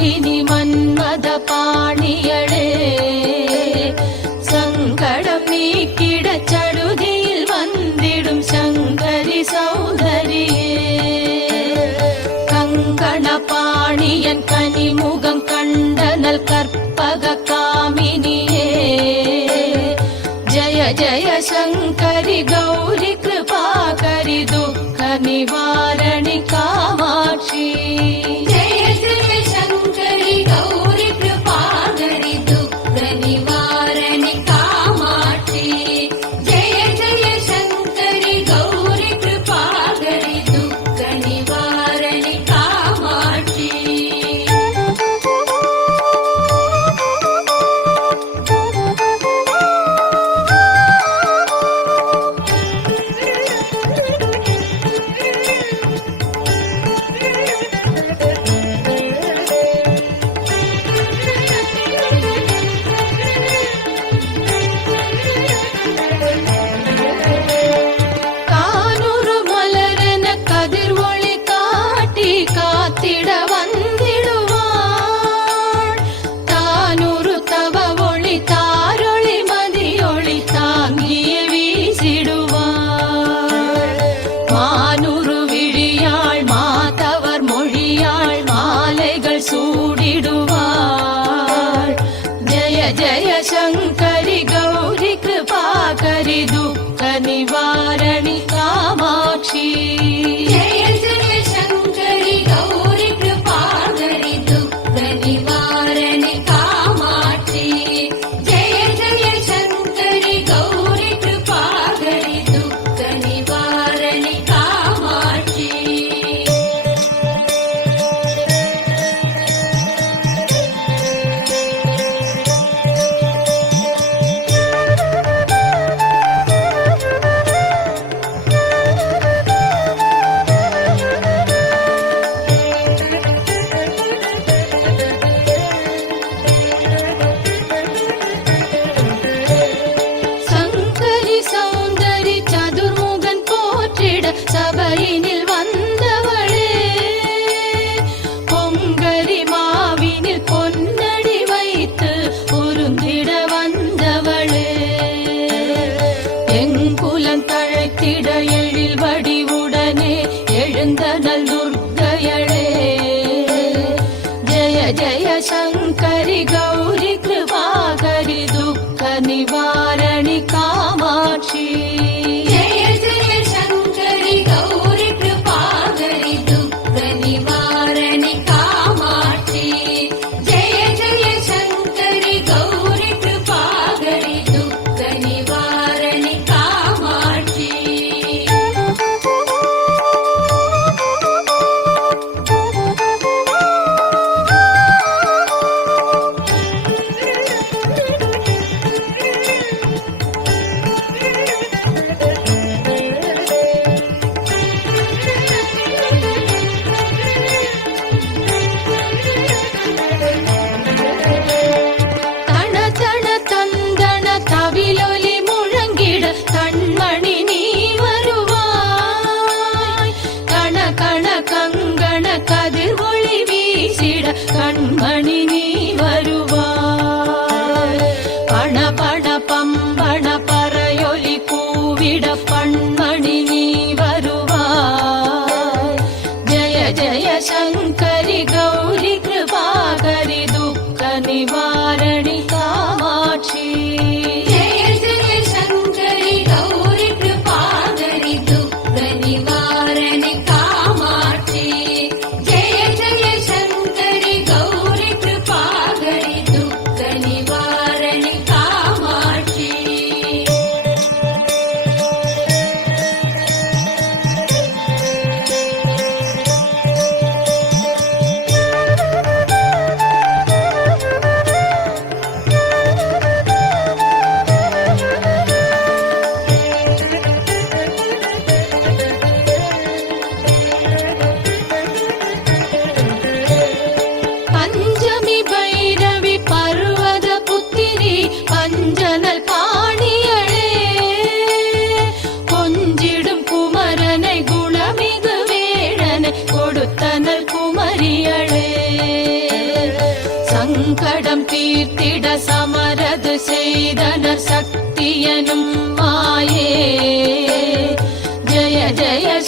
மோகினி மன்மத பாணியளே. சங்கடம் நீக்கிட சடுதியில் வந்திடும் சங்கரி சௌதரியே கங்கண பாணியன் கனிமுகம் கண்டனல் கற்பக காமினியே. ஜய ஜய சங்கரி கௌரி கிருபா கரி துக்க நிவா எழுந்தனல்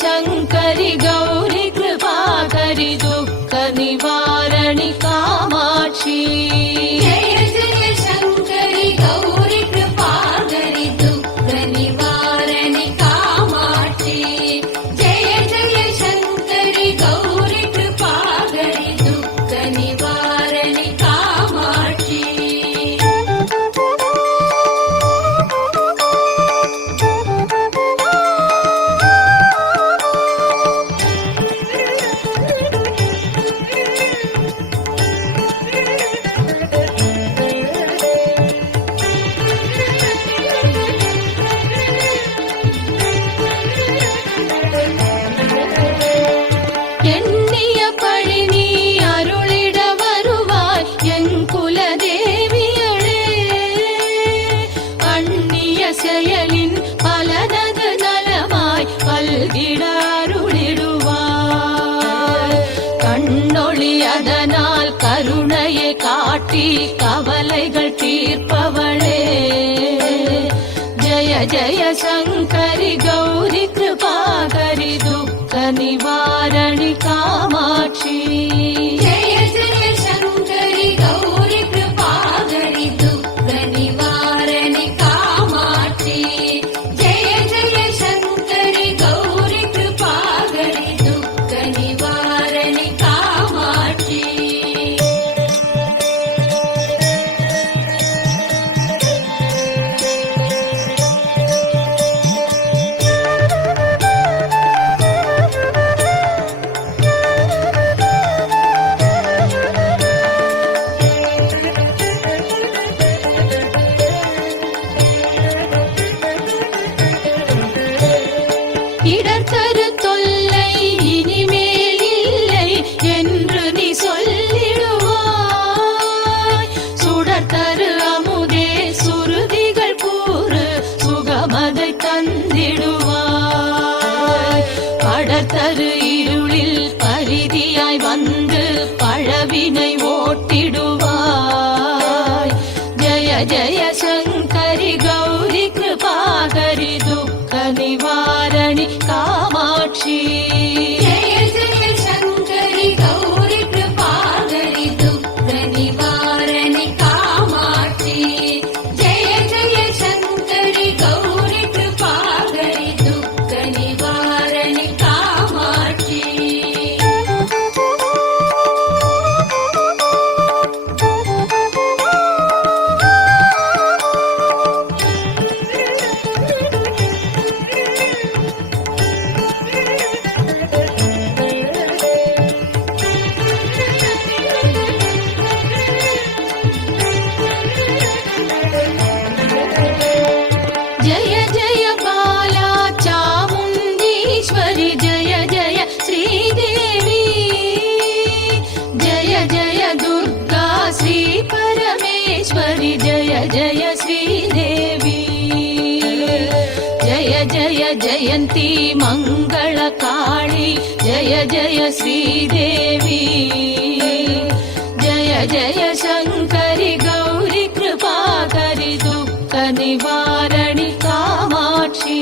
ஜய பலதயனின் பலனது நலமாய் பல்கிடாருளிடுவார் கண்ணொளி அதனால் கருணையை காட்டி கவலைகள் தீர்ப்பவளே. ஜய ஜய சங்கரி श्वरि जय जय श्रीदेवी। जय जय जयन्ती मङ्गलकाणि जय जय श्रीदेवी। जय जय शङ्करि गौरि कृपाकरि दुःख निवारणि कामाक्षी।